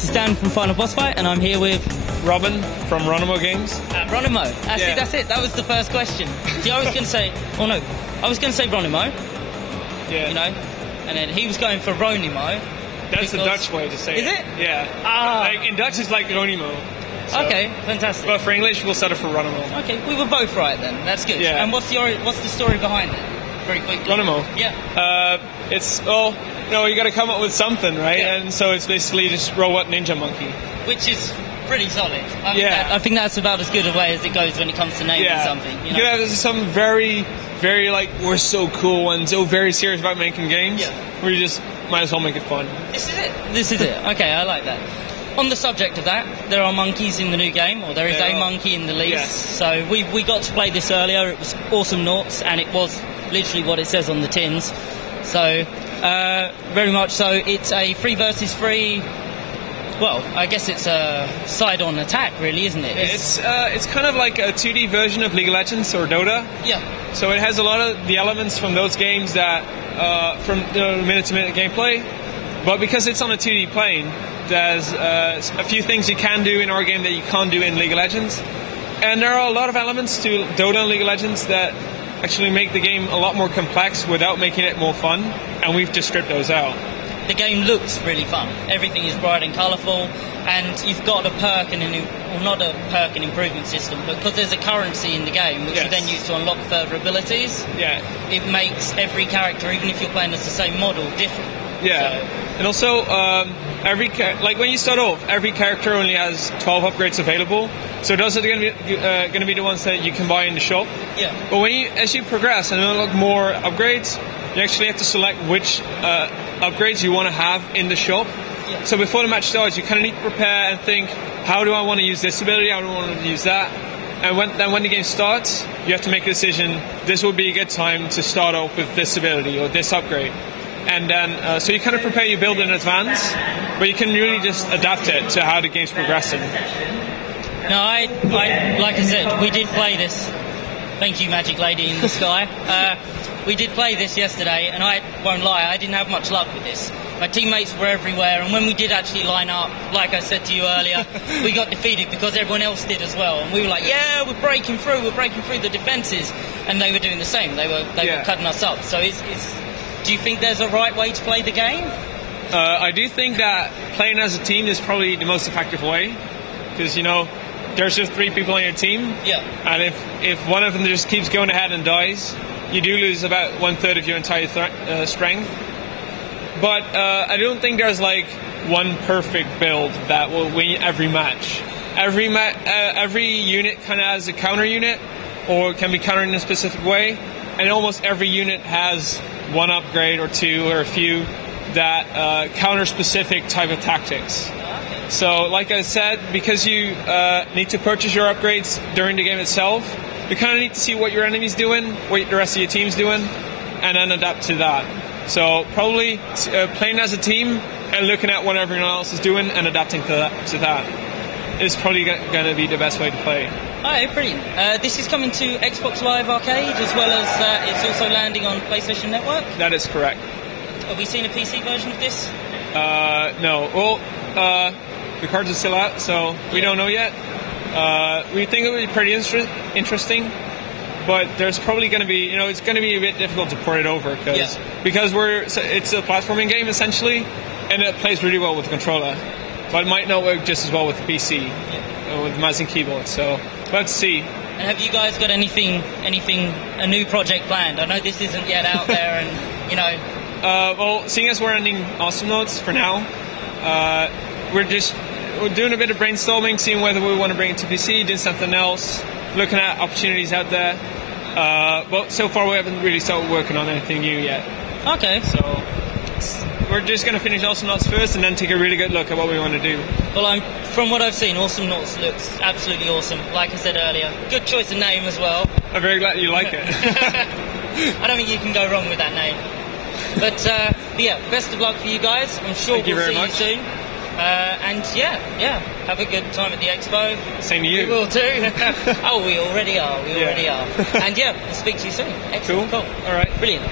this is Dan from Final Boss Fight, and I'm here with Robin from Ronimo Games. Ronimo. That's it. That was the first question. See, I was going to say, I was going to say Ronimo. Yeah. You know, and then he was going for Ronimo. That's the Dutch way to say it. Is it? Yeah. Like, in Dutch, it's like Ronimo. So. Okay, fantastic. But for English, we'll settle for Ronimo. Okay, we were both right then. That's good. Yeah. And what's the story behind it? Very quickly. Ronimo. Yeah. It's you got to come up with something, right? Yeah. And so it's basically just Robot Ninja Monkey, which is pretty solid. Yeah. I think that's about as good a way as it goes when it comes to naming something. You know? You have some very, very like we're so cool and so very serious about making games. Yeah. We just might as well make it fun. This is it. Okay, I like that. On the subject of that, there are monkeys in the new game, or there is a monkey in the lease. Yes. So we got to play this earlier. It was Awesomenauts, and it was literally what it says on the tins. So very much so. It's a 3 versus 3. Well, I guess it's a side-on attack, really, isn't it? It's kind of like a 2D version of League of Legends or Dota. Yeah. So it has a lot of the elements from those games that from the minute-to-minute gameplay, but because it's on a 2D plane, there's a few things you can do in our game that you can't do in League of Legends, and there are a lot of elements to Dota and League of Legends that actually make the game a lot more complex without making it more fun, and we've just stripped those out. The game looks really fun. Everything is bright and colourful, and you've got a perk and not a perk and improvement system, but because there's a currency in the game which you then use to unlock further abilities. Yeah. It makes every character, even if you're playing as the same model, different. Yeah. So. And also, like when you start off, every character only has 12 upgrades available. So those are going to be the ones that you can buy in the shop. Yeah. But as you progress and unlock more upgrades, you actually have to select which upgrades you want to have in the shop. Yeah. So before the match starts, you kind of need to prepare and think, how do I want to use this ability? How do I want to use that? And when the game starts, you have to make a decision. This would be a good time to start off with this ability or this upgrade. And then, so you kind of prepare your build in advance, but you can really just adapt it to how the game's progressing. No, I like I said, we did play this. Thank you, Magic Lady in the Sky. We did play this yesterday, and I won't lie, I didn't have much luck with this. My teammates were everywhere, and when we did actually line up, like I said to you earlier, we got defeated because everyone else did as well. And we were like, yeah, we're breaking through the defences. And they were doing the same. They were cutting us up. So do you think there's a right way to play the game? I do think that playing as a team is probably the most effective way. Because, there's just 3 people on your team. Yeah. And if one of them just keeps going ahead and dies, you do lose about 1/3 of your entire strength. But I don't think there's like one perfect build that will win every match. Every unit kind of has a counter unit, or can be countered in a specific way, and almost every unit has one upgrade or 2 or a few that counter specific type of tactics. So, like I said, because you need to purchase your upgrades during the game itself, you kind of need to see what your enemy's doing, what the rest of your team's doing, and then adapt to that. So probably playing as a team and looking at what everyone else is doing and adapting to that is probably going to be the best way to play. Alright, brilliant. This is coming to Xbox Live Arcade, as well as it's also landing on PlayStation Network? That is correct. Have we seen a PC version of this? No. Well, the cards are still out, so we don't know yet. We think it would be pretty interesting, but there's probably going to be, it's going to be a bit difficult to port it over because it's a platforming game essentially, and it plays really well with the controller, but it might not work just as well with the PC, with mouse and keyboard. So let's see. And have you guys got anything, a new project planned? I know this isn't yet out there, and well, seeing as we're ending Awesomenauts for now, we're doing a bit of brainstorming, seeing whether we want to bring it to PC, do something else, looking at opportunities out there. But so far we haven't really started working on anything new yet. Okay. So we're just going to finish Awesomenauts first and then take a really good look at what we want to do. Well, from what I've seen, Awesomenauts looks absolutely awesome. Like I said earlier, good choice of name as well. I'm very glad you like it. I don't think you can go wrong with that name. But yeah, best of luck for you guys. I'm sure we'll see you soon. And yeah, have a good time at the Expo. Same to you. We will too. Oh, we already are. And yeah, we'll speak to you soon. Excellent. Cool. All right. Brilliant.